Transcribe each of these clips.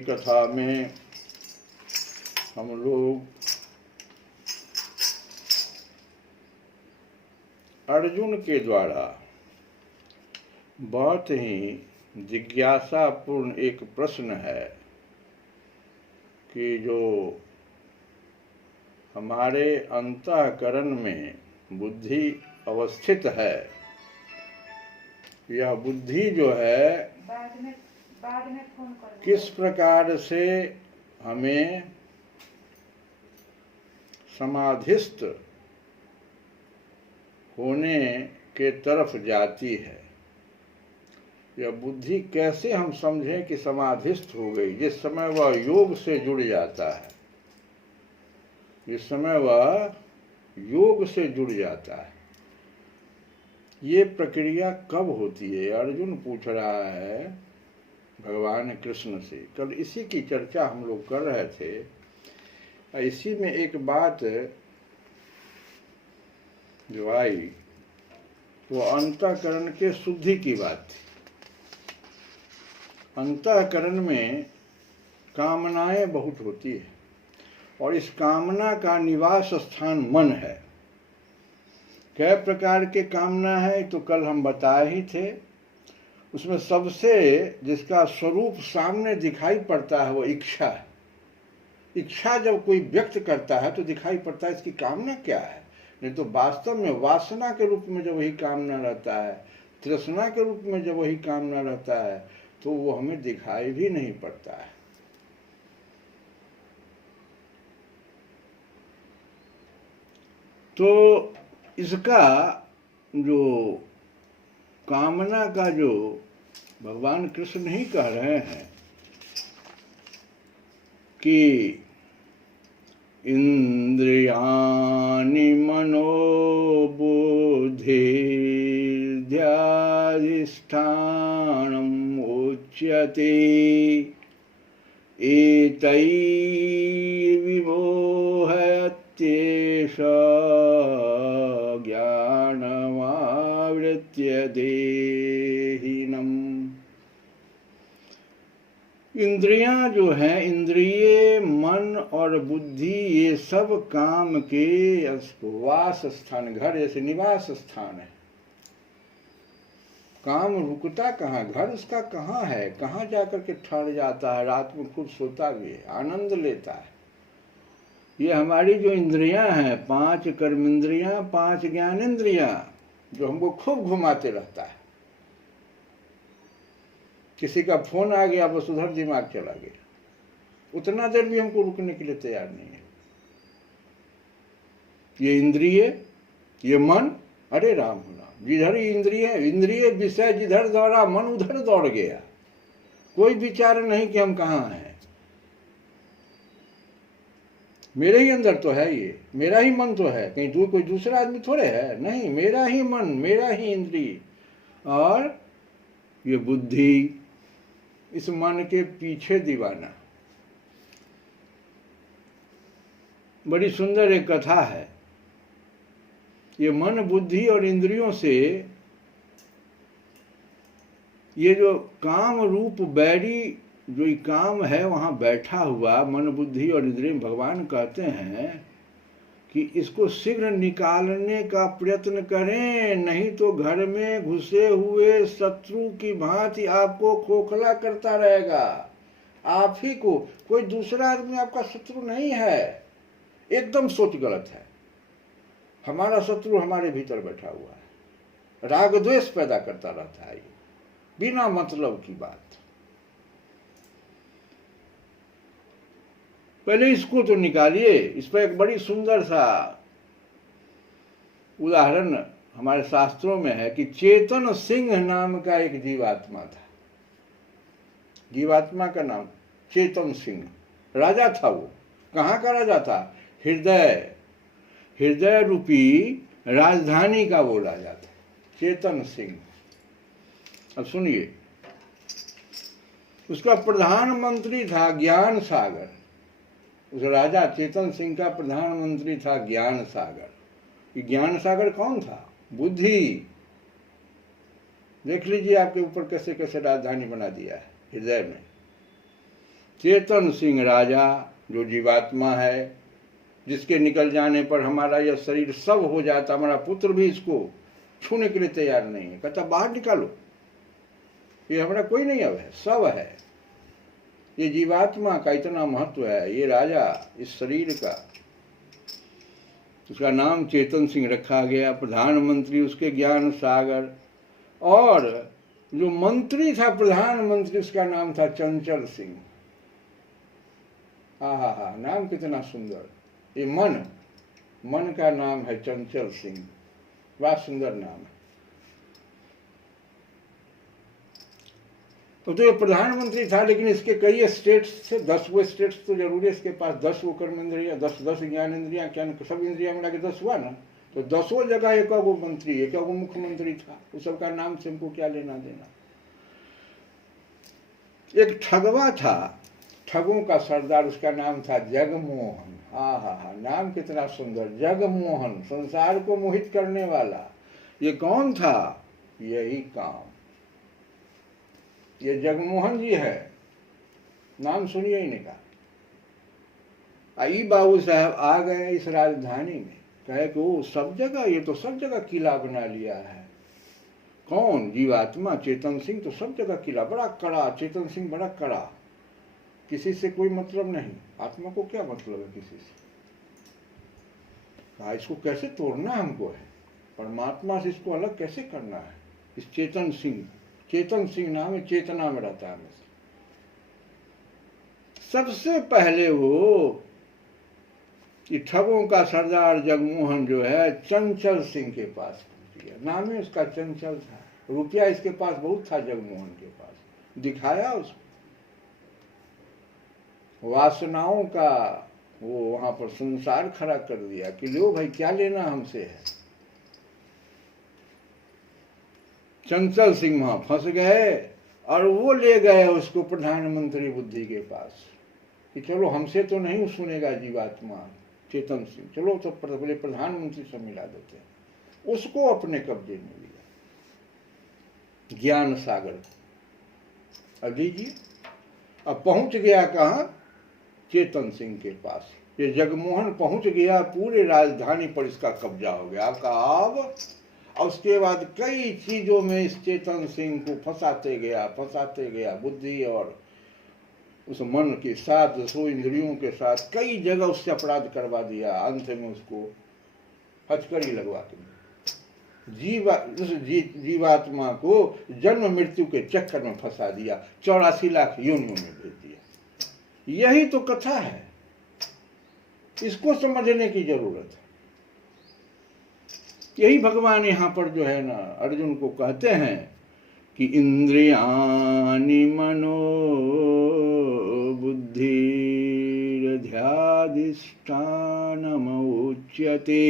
कथा में हम लोग अर्जुन के द्वारा बहुत ही जिज्ञासापूर्ण एक प्रश्न है कि जो हमारे अंतःकरण में बुद्धि अवस्थित है, यह बुद्धि जो है बाद में फोन कर किस प्रकार से हमें समाधिस्थ होने के तरफ जाती है। यह बुद्धि कैसे हम समझें कि समाधिस्थ हो गई? जिस समय वह योग से जुड़ जाता है, जिस समय वह योग से जुड़ जाता है, ये प्रक्रिया कब होती है? अर्जुन पूछ रहा है भगवान कृष्ण से। कल इसी की चर्चा हम लोग कर रहे थे। इसी में एक बात जो आई वो अंतःकरण के शुद्धि की बात थी। अंतःकरण में कामनाएं बहुत होती है और इस कामना का निवास स्थान मन है। कई प्रकार के कामना है तो कल हम बताए ही थे। उसमें सबसे जिसका स्वरूप सामने दिखाई पड़ता है वो इच्छा है। इच्छा जब कोई व्यक्त करता है तो दिखाई पड़ता है इसकी कामना क्या है, नहीं तो वास्तव में वासना के रूप में जब वही कामना रहता है, तृष्णा के रूप में जब वही कामना रहता है तो वो हमें दिखाई भी नहीं पड़ता है। तो इसका जो कामना का जो भगवान कृष्ण ही कह रहे हैं कि इंद्रियाणि मनोबुद्धिर्ध्याधिष्ठानम् उच्यते एतैर्विमोहयत्येष ज्ञानमावृत्य देहिनम्। इंद्रियां जो हैं, इंद्रिय, मन और बुद्धि, ये सब काम के वास स्थान, घर जैसे निवास स्थान है। काम रुकता कहाँ? घर उसका कहाँ है? कहाँ जाकर के ठहर जाता है? रात में खुद सोता भी है, आनंद लेता है। ये हमारी जो इंद्रियां हैं, 5 कर्मेंद्रियां, 5 ज्ञानेंद्रियां, जो हमको खूब घुमाते रहता है। किसी का फोन आ गया बस उधर दिमाग चला गया, उतना देर भी हमको रुकने के लिए तैयार नहीं है। ये इंद्रिय, ये मन, अरे राम राम, जिधर इंद्रिय विषय जिधर दौड़ा मन उधर दौड़ गया। कोई विचार नहीं कि हम कहाँ हैं। मेरे ही अंदर तो है, ये मेरा ही मन तो है, कहीं कोई दूसरा आदमी थोड़े है। नहीं, मेरा ही मन, मेरा ही इंद्रिय और ये बुद्धि, इस मन के पीछे दीवाना। बड़ी सुंदर एक कथा है। ये मन, बुद्धि और इंद्रियों से ये जो काम रूप बैरी जो ये काम है वहां बैठा हुआ मन, बुद्धि और इंद्रिय, भगवान कहते हैं कि इसको शीघ्र निकालने का प्रयत्न करें, नहीं तो घर में घुसे हुए शत्रु की भांति आपको खोखला करता रहेगा। आप ही को, कोई दूसरा आदमी आपका शत्रु नहीं है। एकदम सोच गलत है। हमारा शत्रु हमारे भीतर बैठा हुआ है, राग द्वेष पैदा करता रहता है, बिना मतलब की बात। पहले इसको तो निकालिए। इस पर एक बड़ी सुंदर सा उदाहरण हमारे शास्त्रों में है कि चेतन सिंह नाम का एक जीवात्मा था। जीवात्मा का नाम चेतन सिंह, राजा था। वो कहाँ का राजा था? हृदय रूपी राजधानी का वो राजा था, चेतन सिंह। अब सुनिए, उसका प्रधानमंत्री था ज्ञान सागर। उस राजा चेतन सिंह का प्रधानमंत्री था ज्ञान सागर। ये ज्ञान सागर कौन था? बुद्धि। देख लीजिए आपके ऊपर कैसे कैसे राजधानी बना दिया है हृदय में। चेतन सिंह राजा जो जीवात्मा है, जिसके निकल जाने पर हमारा यह शरीर सब हो जाता, हमारा पुत्र भी इसको छूने के लिए तैयार नहीं है, कहता बाहर निकालो, ये हमारा कोई नहीं अब है, सब है। ये जीवात्मा का इतना महत्व है, ये राजा इस शरीर का, उसका नाम चेतन सिंह रखा गया। प्रधानमंत्री उसके ज्ञान सागर, और जो मंत्री था प्रधानमंत्री उसका नाम था चंचल सिंह। हा, नाम कितना सुंदर। ये मन का नाम है चंचल सिंह, बड़ा सुंदर नाम है। तो ये प्रधानमंत्री था, लेकिन इसके कई स्टेट्स थे, 10 वो स्टेट्स तो जरूरी है इसके पास, 10 वो कर्म इंद्रिया, 10 ज्ञान इंद्रिया, क्या सब इंद्रिया मिला के 10 हुआ ना। तो 10 जगह एक वो मंत्री, एक वो मुख्यमंत्री था, उस सबका नाम से हमको क्या लेना देना। एक ठगवा था, ठगों का सरदार, उसका नाम था जगमोहन। हा, नाम कितना सुंदर, जगमोहन, संसार को मोहित करने वाला। ये कौन था? यही काम, ये जगमोहन जी है, नाम सुनिए इन्हीं का। आई बाबू साहब आ गए इस राजधानी में, कहे कि वो सब जगह, ये तो सब जगह किला बना लिया है। कौन? जीवात्मा चेतन सिंह तो सब जगह किला, बड़ा कड़ा, चेतन सिंह बड़ा कड़ा, किसी से कोई मतलब नहीं। आत्मा को क्या मतलब है किसी से? कहा इसको कैसे तोड़ना हमको है, परमात्मा से इसको अलग कैसे करना है। इस चेतन सिंह नाम है, चेतना में रहता है हमेशा। सबसे पहले वो ये ठगों का सरदार जगमोहन जो है चंचल सिंह के पास पहुंच गया। नाम ही उसका चंचल था, रुपया इसके पास बहुत था जगमोहन के पास, दिखाया उसको वासनाओं का वो वहां पर संसार खड़ा कर दिया कि लो भाई क्या लेना हमसे है। चंचल सिंह वहां फंस गए और वो ले गए उसको प्रधानमंत्री बुद्धि के पास कि चलो हमसे तो नहीं सुनेगा जीवात्मा चेतन सिंह, चलो तो बोले प्रधानमंत्री से मिला देते हैं। उसको अपने कब्जे में लिया, ज्ञान सागर। अब लीजिए, अब पहुंच गया कहाँ? चेतन सिंह के पास। ये जगमोहन पहुंच गया, पूरे राजधानी पर इसका कब्जा हो गया। आपका अब और उसके बाद कई चीजों में इस चेतन सिंह को फंसाते गया बुद्धि और उस मन के साथ, 10 इंद्रियों के साथ कई जगह उससे अपराध करवा दिया। अंत में उसको हथकड़ी लगवा के जीवात्मा को जन्म मृत्यु के चक्कर में फंसा दिया, 84 लाख योनियों में भेज दिया। यही तो कथा है, इसको समझने की जरूरत है। यही भगवान यहाँ पर जो है ना अर्जुन को कहते हैं कि इंद्रियाणि मनो बुद्धिरध्याधिष्ठानमुच्यते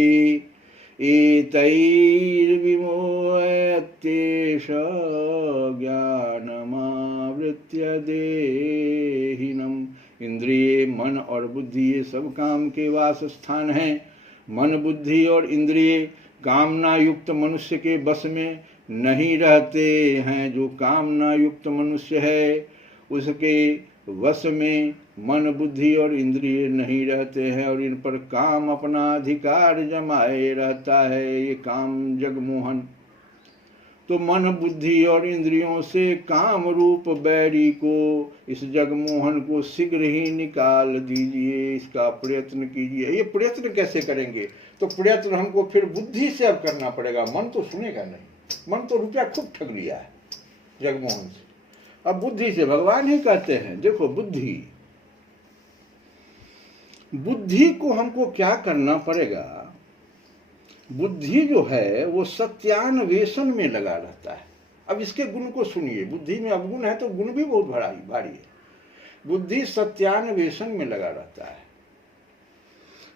एतैर्विमोह्यत्येष ज्ञानमावृत्य देहिनम्। इंद्रिय, मन और बुद्धि ये सब काम के वास स्थान हैं। मन, बुद्धि और इंद्रिय कामना युक्त मनुष्य के बस में नहीं रहते हैं। जो कामना युक्त मनुष्य है उसके वश में मन, बुद्धि और इंद्रिय नहीं रहते हैं और इन पर काम अपना अधिकार जमाए रहता है ये काम जगमोहन। तो मन, बुद्धि और इंद्रियों से काम रूप बैरी को, इस जगमोहन को शीघ्र ही निकाल दीजिए, इसका प्रयत्न कीजिए। ये प्रयत्न कैसे करेंगे? तो प्रयत्न हमको फिर बुद्धि से अब करना पड़ेगा, मन तो सुनेगा नहीं। मन तो रुपया खूब ठग लिया है जगमोहन से, अब बुद्धि से। भगवान ही कहते हैं देखो बुद्धि को हमको क्या करना पड़ेगा। बुद्धि जो है वो सत्यान्वेषण में लगा रहता है। अब इसके गुण को सुनिए, बुद्धि में अवगुण है तो गुण भी बहुत भारी है। बुद्धि सत्यान्वेषण में लगा रहता है।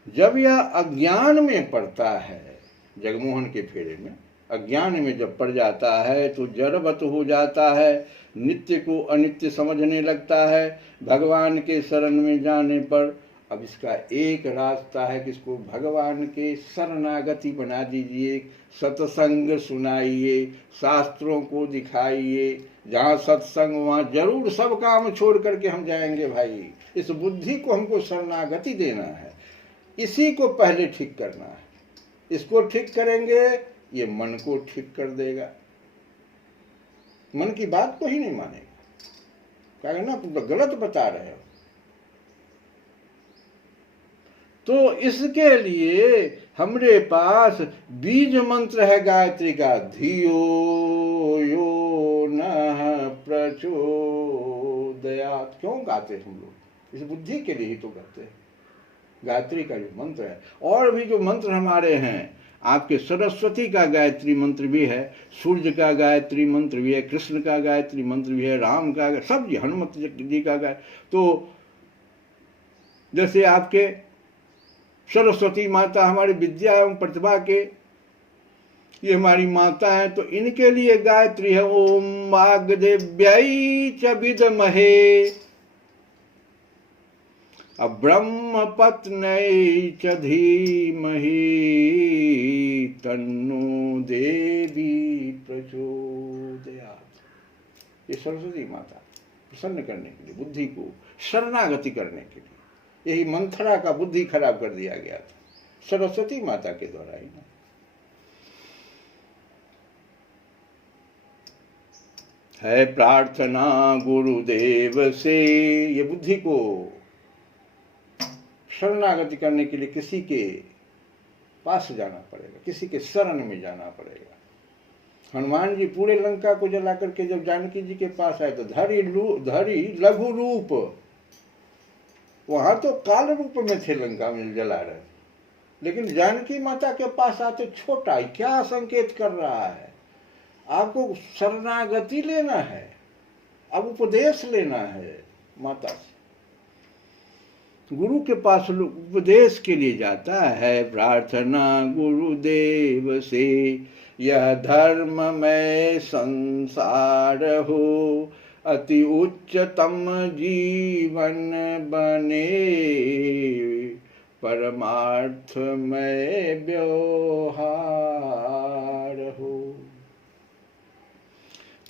जब यह अज्ञान में पड़ता है, जगमोहन के फेरे में अज्ञान में जब पड़ जाता है तो जड़वत हो जाता है, नित्य को अनित्य समझने लगता है। भगवान के शरण में जाने पर अब इसका एक रास्ता है कि इसको भगवान के शरणागति बना दीजिए, सत्संग सुनाइए, शास्त्रों को दिखाइए, जहाँ सत्संग वहाँ जरूर सब काम छोड़ करके हम जाएंगे भाई। इस बुद्धि को हमको शरणागति देना है, इसी को पहले ठीक करना है। इसको ठीक करेंगे, ये मन को ठीक कर देगा, मन की बात को ही नहीं मानेगा, कहेगा ना तुम तो गलत बता रहे हो। तो इसके लिए हमरे पास बीज मंत्र है गायत्री का, धियो यो नः प्रचोदयात्। क्यों गाते हम लोग? इस बुद्धि के लिए ही तो करते हैं। गायत्री का जो मंत्र है, और भी जो मंत्र हमारे हैं, आपके सरस्वती का गायत्री मंत्र भी है, सूर्य का गायत्री मंत्र भी है, कृष्ण का गायत्री मंत्र भी है, राम का, सब जी, हनुमत जी का तो जैसे आपके सरस्वती माता हमारी विद्या एवं प्रतिभा के ये हमारी माता है, तो इनके लिए गायत्री है, ओम वाग्देव्यै च विद्महे ब्रह्मपत्न्यै च धीमहि तन्नो देवी प्रचोदयात्। ये सरस्वती माता प्रसन्न करने के लिए, बुद्धि को शरणागति करने के लिए, यही मंथरा का बुद्धि खराब कर दिया गया था सरस्वती माता के द्वारा ही। है प्रार्थना गुरुदेव से, ये बुद्धि को शरणागति करने के लिए किसी के पास जाना पड़ेगा, किसी के शरण में जाना पड़ेगा। हनुमान जी पूरे लंका को जला करके जब जानकी जी के पास आए तो धरी लघु रूप, वहां तो काल रूप में थे, लंका में जला रहे, लेकिन जानकी माता के पास आते छोटा। क्या संकेत कर रहा है? आपको शरणागति लेना है, अब उपदेश लेना है माता से। गुरु के पास उपदेश के लिए जाता है। प्रार्थना गुरुदेव से यह धर्म में संसार हो, अति उच्चतम जीवन बने, परमार्थ में व्यवहार हो।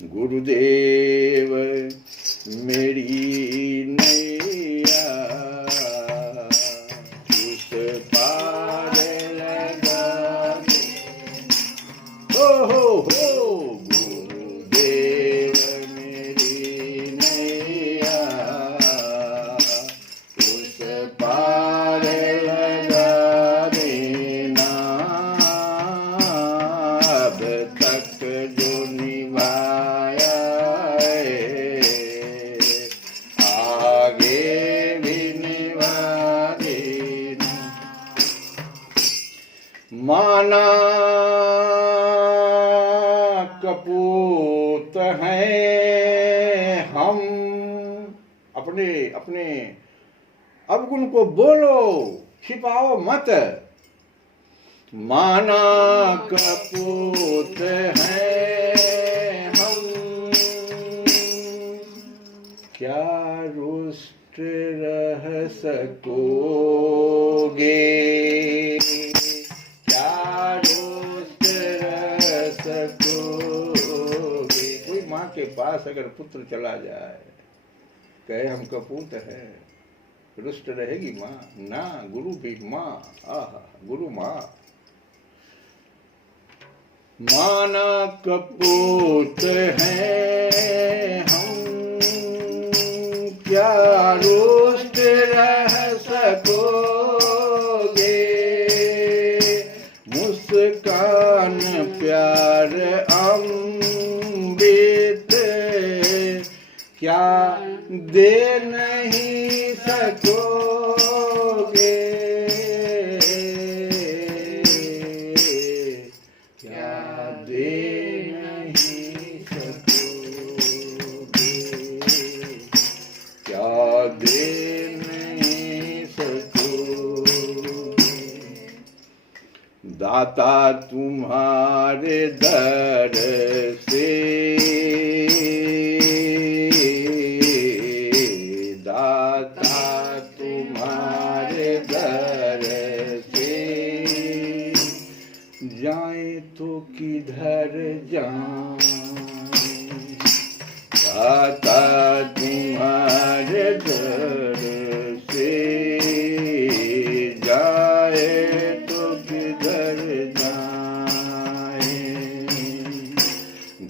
गुरुदेव मेरी नैया उस पार लगा हो। गुरुदेव मेरी नैया उस पार लगा देना, अब तक जो निभाया आगे भी निभा देना। माना कपूत हैं हम, अपने अपने अवगुण को बोलो, छिपाओ मत। माना कपूत हैं हम, क्या रुष्ट रह सकोगे, क्या रुष्ट रह सकोगे। कोई माँ के पास अगर पुत्र चला जाए, कहे हम कपूत हैं, रुष्ट रहेगी माँ? ना, गुरु भी माँ। आहा, गुरु माँ। माना कपूत हैं हम, क्या रुष्ट रह सकोगे, मुस्कान प्यार अमृत क्या दे नहीं सकोगे, क्या दे नहीं सकोगे, क्या दे नहीं सकोगे। दाता तुम्हारे दर से, दाता तुम्हारे दर से, जाए तो किधर जाए, दाता तुम्हारे दर से, जाए तो किधर जाए,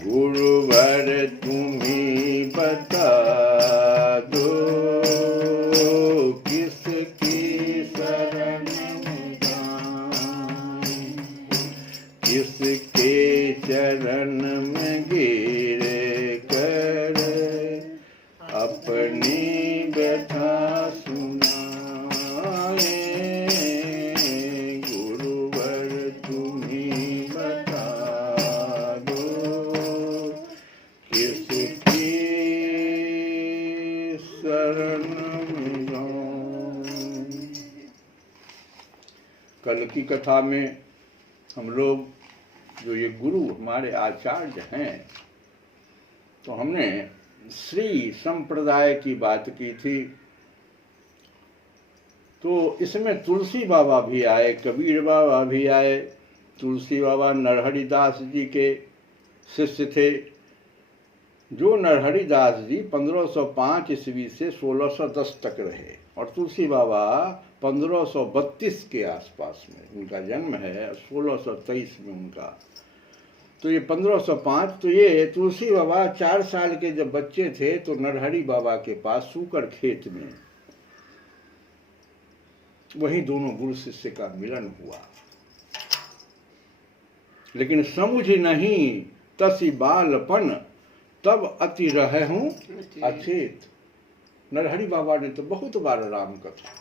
गुरुवर तुम्ही बता दो, किसकी शरण में जाए, किसके चरण में गिर कर अपनी व्यथा सुनाए, गुरुवर तुम्ही बता दो, किसकी शरण में जाऊं। कल की कथा में हम लोग जो ये गुरु हमारे आचार्य हैं, तो हमने श्री संप्रदाय की बात की थी। तो इसमें तुलसी बाबा भी आए, कबीर बाबा भी आए। तुलसी बाबा नरहरिदास जी के शिष्य थे, जो नरहरिदास जी 1505 ईस्वी से 1610 तक रहे, और तुलसी बाबा 1532 के आसपास में उनका जन्म है, 1623 में उनका। तो ये 1505, तो ये तुलसी बाबा 4 साल के जब बच्चे थे तो नरहरि बाबा के पास सूकर खेत में वहीं दोनों गुरु शिष्य का मिलन हुआ। लेकिन समुझ नहीं तसी बालपन, तब अति रहे हूं अचेत। नरहरि बाबा ने तो बहुत बार राम कथा,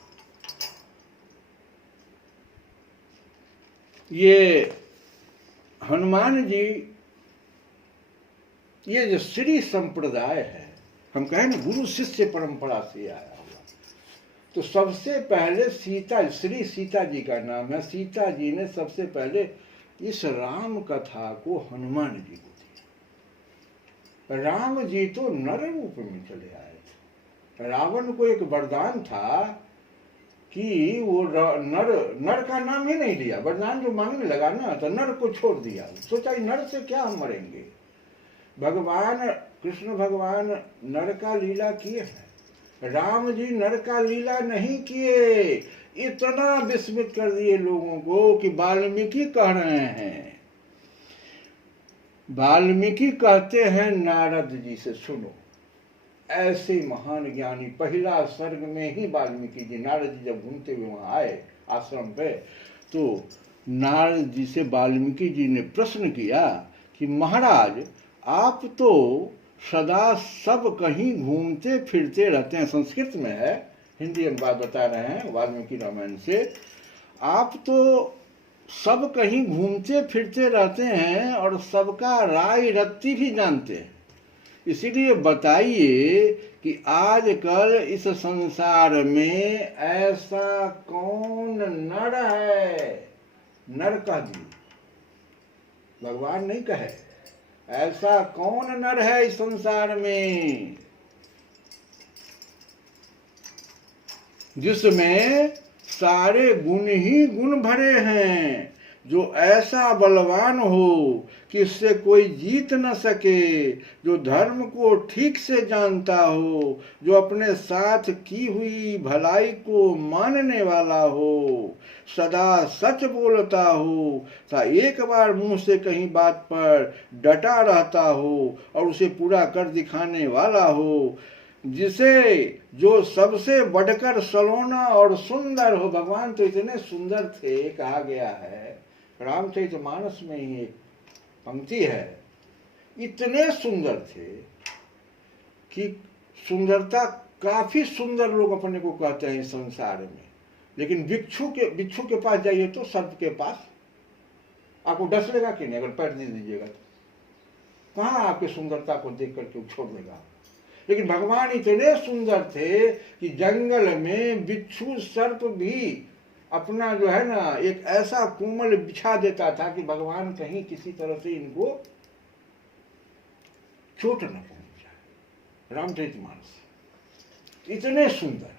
ये हनुमान जी, ये जो श्री संप्रदाय है, हम कहें ना गुरु शिष्य परंपरा से आया हुआ, तो सबसे पहले सीता, श्री सीता जी का नाम है, सीता जी ने सबसे पहले इस राम कथा को हनुमान जी को दिया। राम जी तो नर रूप में चले आए थे। रावण को एक वरदान था कि वो नर का नाम ही नहीं लिया, वरदान जो मांगने लगा ना तो नर को छोड़ दिया। सोचा नर से क्या हम मरेंगे। भगवान कृष्ण भगवान नर का लीला किए हैं, राम जी नर का लीला नहीं किए। इतना विस्मित कर दिए लोगों को कि वाल्मीकि कह रहे हैं, वाल्मीकि कहते हैं नारद जी से सुनो, ऐसे महान ज्ञानी, पहला सर्ग में ही वाल्मीकि जी, नारद जी जब घूमते हुए वहां आए आश्रम पे, तो नारद जी से वाल्मीकि जी ने प्रश्न किया कि महाराज आप तो सदा सब कहीं घूमते फिरते रहते हैं, संस्कृत में है, हिंदी अनुवाद बता रहे हैं वाल्मीकि रामायण से, आप तो सब कहीं घूमते फिरते रहते हैं और सबका राय रत्ती भी जानते हैं, इसीलिए बताइए कि आजकल इस संसार में ऐसा कौन नर है। नर का जी भगवान नहीं कहे, ऐसा कौन नर है इस संसार में जिसमें सारे गुण ही गुण भरे हैं, जो ऐसा बलवान हो कि इससे कोई जीत न सके, जो धर्म को ठीक से जानता हो, जो अपने साथ की हुई भलाई को मानने वाला हो, सदा सच बोलता हो, सा एक बार मुंह से कहीं बात पर डटा रहता हो और उसे पूरा कर दिखाने वाला हो, जिसे जो सबसे बढ़कर सलोना और सुंदर हो। भगवान तो इतने सुंदर थे, कहा गया है रामचरितमानस में ही एक पंक्ति है, इतने सुंदर थे कि सुंदरता, काफी सुंदर लोग अपने को कहते हैं इस संसार में, लेकिन बिच्छू के पास जाइए तो सर्प के पास आपको डस लेगा कि नहीं, अगर पैर दे दीजिएगा तो कहाँ आपकी सुंदरता को देख करके छोड़ देगा। लेकिन भगवान इतने सुंदर थे कि जंगल में बिच्छू सर्प भी अपना जो है ना एक ऐसा कोमल बिछा देता था कि भगवान कहीं किसी तरह से इनको चोट न पहुंच जाए। रामचरितमानस इतने सुंदर।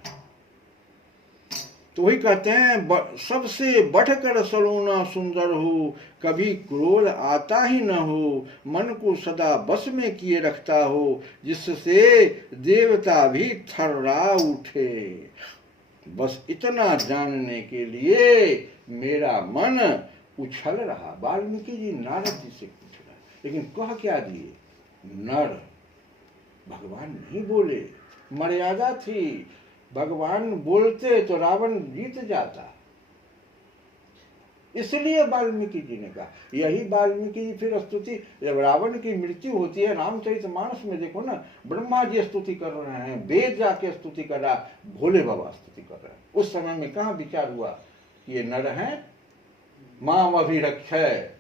तो वही कहते हैं सबसे बढ़कर सलोना सुंदर हो, कभी क्रोध आता ही न हो, मन को सदा बस में किए रखता हो, जिससे देवता भी थर्रा उठे। बस इतना जानने के लिए मेरा मन उछल रहा। वाल्मीकि जी नारद जी से पूछ रहा, लेकिन कह क्या दिए? नर। भगवान नहीं बोले, मर्यादा थी। भगवान बोलते तो रावण जीत जाता, इसलिए वाल्मीकि जी ने कहा। यही वाल्मीकि जी फिर स्तुति, जब रावण की मृत्यु होती है रामचरितमानस में देखो ना, ब्रह्मा जी स्तुति कर रहे हैं, वेद जाके स्तुति कर रहा, भोले बाबा स्तुति कर रहे हैं। उस समय में कहाँ विचार हुआ ये नर हैं? माम अभिरक्षय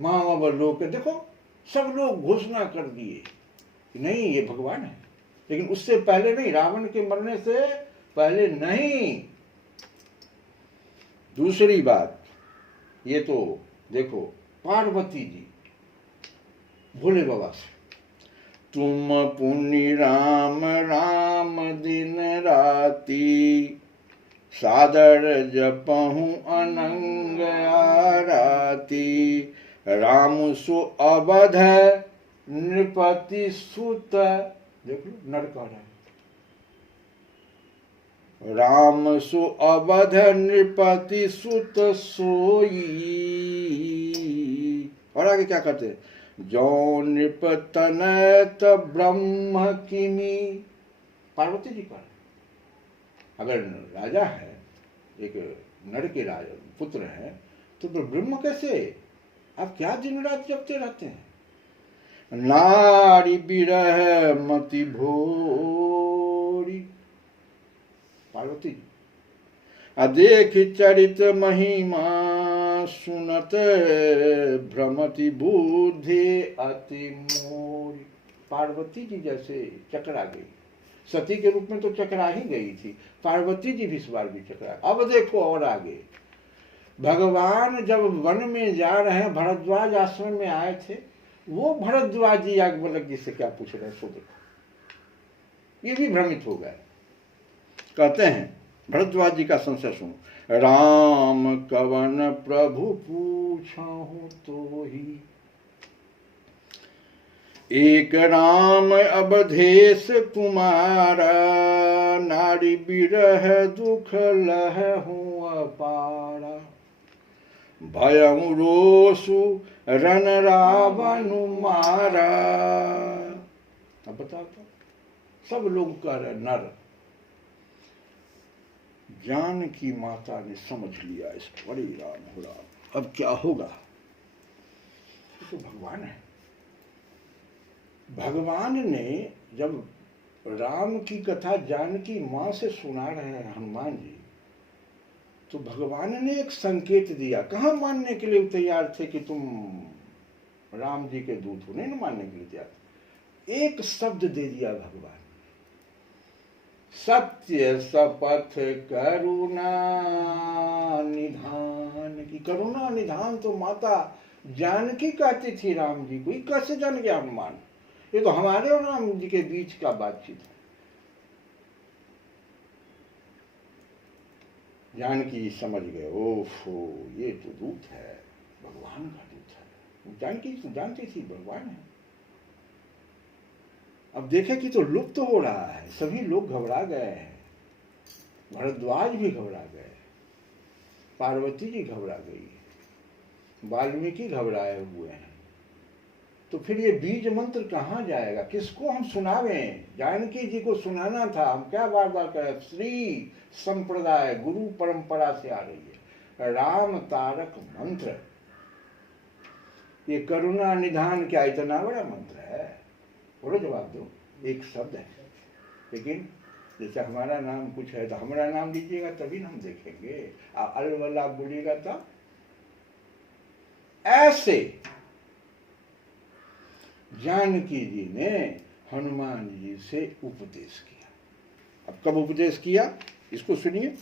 माम अवलोक। देखो सब लोग घोषणा कर दिए नहीं ये भगवान है, लेकिन उससे पहले नहीं, रावण के मरने से पहले नहीं। दूसरी बात, ये तो देखो पार्वती जी भोले बाबा से, तुम पुण्य राम राम दिन राती, सादर जपहूँ अनंग आराती, राम सो अवध नृपति सुत। देख लो नर कह रहा है, राम सो अवध नृपति सुत सोई। और आगे क्या करते हैं? जो नृपतनत ब्रह्म किमी। पार्वती जी का अगर राजा है, एक नर के राजा पुत्र है, तो ब्रह्म कैसे? आप क्या दिन रात जपते रहते हैं? नारी बिरह मति भोरी। पार्वती जी अदेख चरित महिमा, सुनत भ्रमति बुद्धि अति मोरी। पार्वती जी जैसे चकरा गई, सती के रूप में तो चकरा ही गई थी, पार्वती जी भी इस बार भी चकरा। अब देखो और आगे, भगवान जब वन में जा रहे हैं, भरद्वाज आश्रम में आए थे, वो भरद्वाज जी याज्ञवल्क्य जी से क्या पूछ रहे हैं, सो देखो। ये भी भ्रमित हो गए। कहते हैं भरद्वाज जी का संशय सुनो, राम कवन प्रभु पूछहु तो ही, एक राम अवधेश कुमारा, नारी बिरह दुख लहहु अपारा, भयउ रोसु रन रावणु मारा। अब बताओ तो, सब लोग कह रहे नर। जानकी माता ने समझ लिया इस बड़े राम हो राम, अब क्या होगा? तो भगवान है। भगवान ने जब राम की कथा जानकी माँ से सुना रहे हैं हनुमान जी, तो भगवान ने एक संकेत दिया। कहाँ मानने के लिए तैयार थे कि तुम राम जी के दूत हो, नहीं ना मानने के लिए तैयार। एक शब्द दे दिया भगवान, सत्य शपथ करुणा निधान की। करुणा निधान तो माता जानकी कहती थी राम जी को, कैसे जान गया हनुमान? ये तो हमारे और राम जी के बीच का बातचीत है। जानकी समझ गए, ओफो ये तो दूत है, भगवान का दूत है। जानकी तो जानती थी भगवान है। अब देखे कि तो लुप्त हो रहा है, सभी लोग घबरा गए हैं। भरद्वाज भी घबरा गए, पार्वती जी घबरा गई, वाल्मीकि घबराए हुए हैं। तो फिर ये बीज मंत्र कहाँ जाएगा? किसको हम सुनावें? जानकी जी को सुनाना था, हम क्या बार बार करें? श्री संप्रदाय गुरु परंपरा से आ रही है राम तारक मंत्र। ये करुणा निधान क्या इतना बड़ा मंत्र है? बोलो जवाब दो। एक शब्द है, लेकिन जैसे हमारा नाम कुछ है तो हमारा नाम लीजिएगा तभी हम देखेंगे, अल वाला बोलिएगा तब। ऐसे जानकी जी ने हनुमान जी से उपदेश किया। अब कब उपदेश किया इसको सुनिए।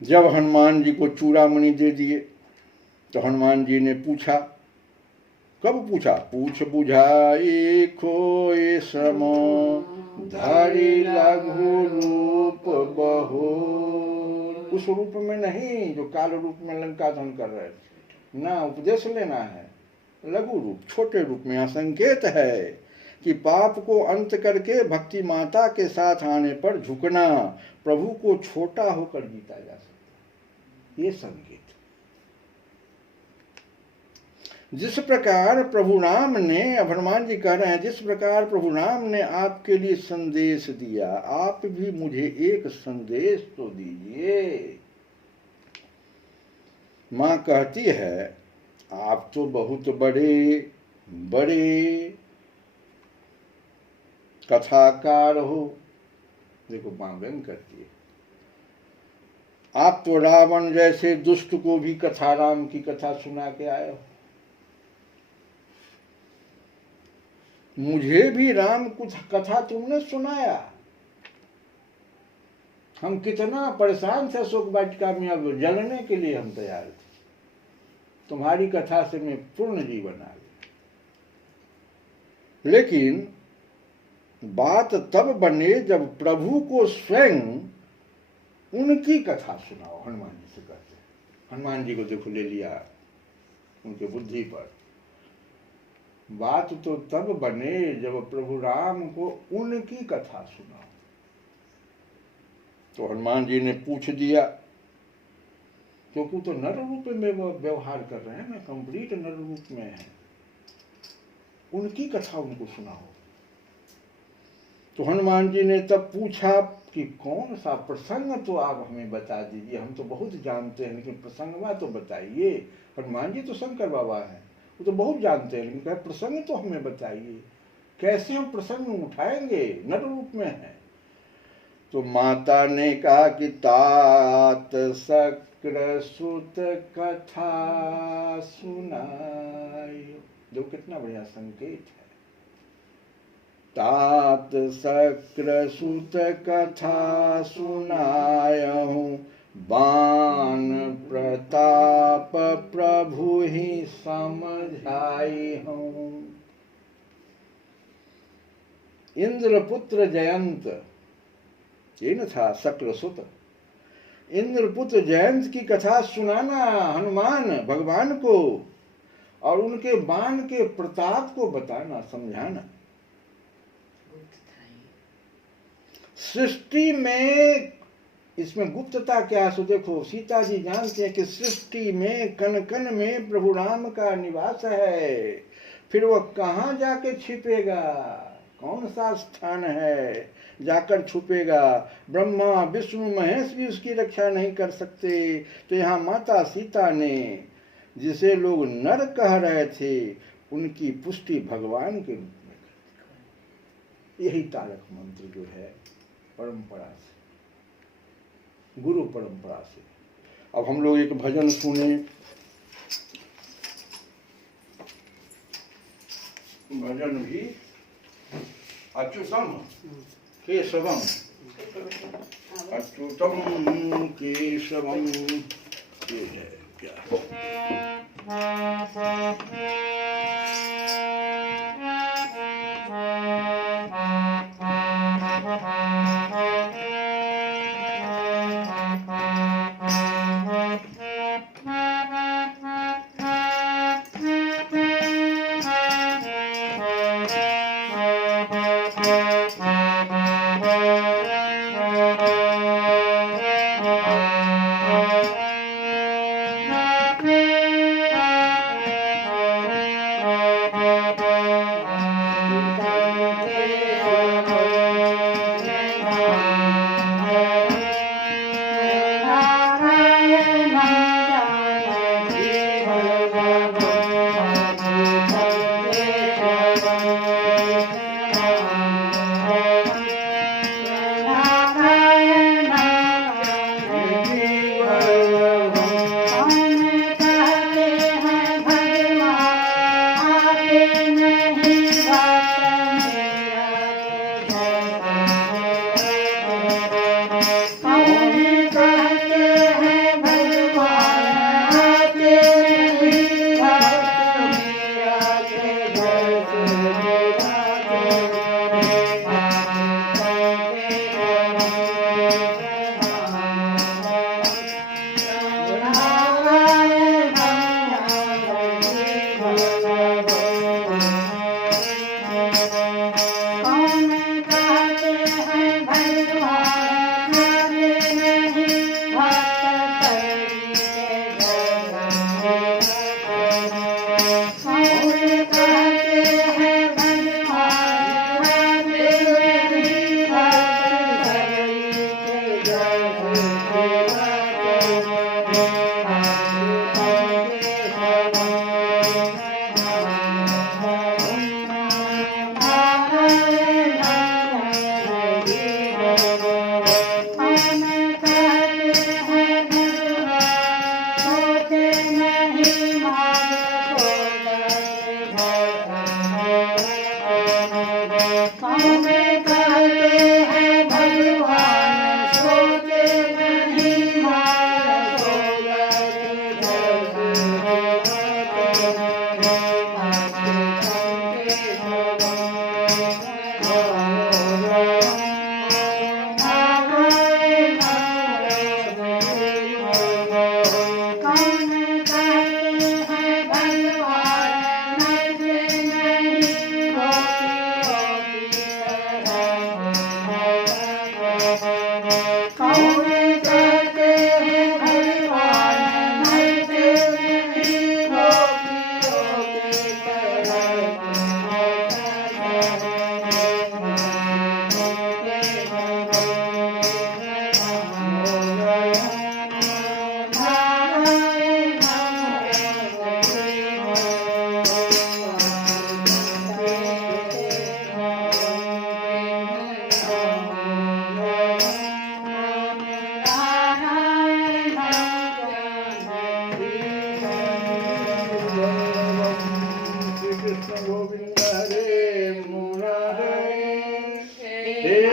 जब हनुमान जी को चूड़ामणि दे दिए तो हनुमान जी ने पूछा कब पूछा? पूछ बुझाई खोए श्रम, धारी लघु रूप बहु। उस रूप में नहीं जो काल रूप में लंका दहन कर रहे थे ना, उपदेश लेना है। लघु रूप, छोटे रूप में। यहाँ संकेत है कि पाप को अंत करके भक्ति माता के साथ आने पर झुकना, प्रभु को छोटा होकर जीता जा सकता है। ये संकेत। जिस प्रकार प्रभु राम ने, अब हनुमान जी कह रहे हैं, जिस प्रकार प्रभु राम ने आपके लिए संदेश दिया, आप भी मुझे एक संदेश तो दीजिए। मां कहती है, आप तो बहुत बड़े बड़े कथाकार हो। देखो मां व्यंग करती है, आप तो रावण जैसे दुष्ट को भी कथा, राम की कथा सुना के आए हो। मुझे भी राम कुछ कथा तुमने सुनाया। हम कितना परेशान थे शोक वाटिका में, अब जलने के लिए हम तैयार थे। तुम्हारी कथा से मैं पूर्ण जीवन आ गया। लेकिन बात तब बने जब प्रभु को स्वयं उनकी कथा सुनाओ। हनुमान जी से कहते हैं, हनुमान जी को देखो ले लिया उनके बुद्धि पर। बात तो तब बने जब प्रभु राम को उनकी कथा सुनाओ। तो हनुमान जी ने पूछ दिया, क्योंकि तो नर रूप में वो व्यवहार कर रहे हैं ना, कंप्लीट नर रूप में है। उनकी कथा उनको सुनाओ। तो हनुमान जी ने तब पूछा कि कौन सा प्रसंग तो आप हमें बता दीजिए, हम तो बहुत जानते हैं लेकिन प्रसंगवा तो बताइए। हनुमान जी तो शंकर बाबा हैं, वो तो बहुत जानते हैं, लेकिन प्रसंग तो हमें बताइए। कैसे हम प्रसंग उठाएंगे, नर रूप में है। तो माता ने कहा कि तात शक्र सुत कथा सुनायो। जो कितना बढ़िया संकेत है। तात शक्र सुत कथा सुनायहु, बान प्रताप प्रभु ही समझाई हूँ। इंद्रपुत्र जयंत, ये न था शक्र सुत, इंद्रपुत्र जयंत की कथा सुनाना हनुमान भगवान को, और उनके बाण के प्रताप को बताना, समझाना। सृष्टि में इसमें गुप्तता क्या है? सो देखो, सीता जी जानते हैं कि सृष्टि में कण कण में प्रभु राम का निवास है। फिर वह कहाँ जाके छिपेगा? कौन सा स्थान है जाकर छुपेगा? ब्रह्मा विष्णु महेश भी उसकी रक्षा नहीं कर सकते। तो यहाँ माता सीता ने, जिसे लोग नर कह रहे थे, उनकी पुष्टि भगवान के रूप में कर। यही तारक मंत्र जो है परंपरा से, गुरु परंपरा से। अब हम लोग एक भजन सुने। भजन भी अच्युतम केशवम, अच्युतम केशवम, ये है क्या? कौन कहते हैं भगवान मरते नहीं, गोपियों की तरह Hare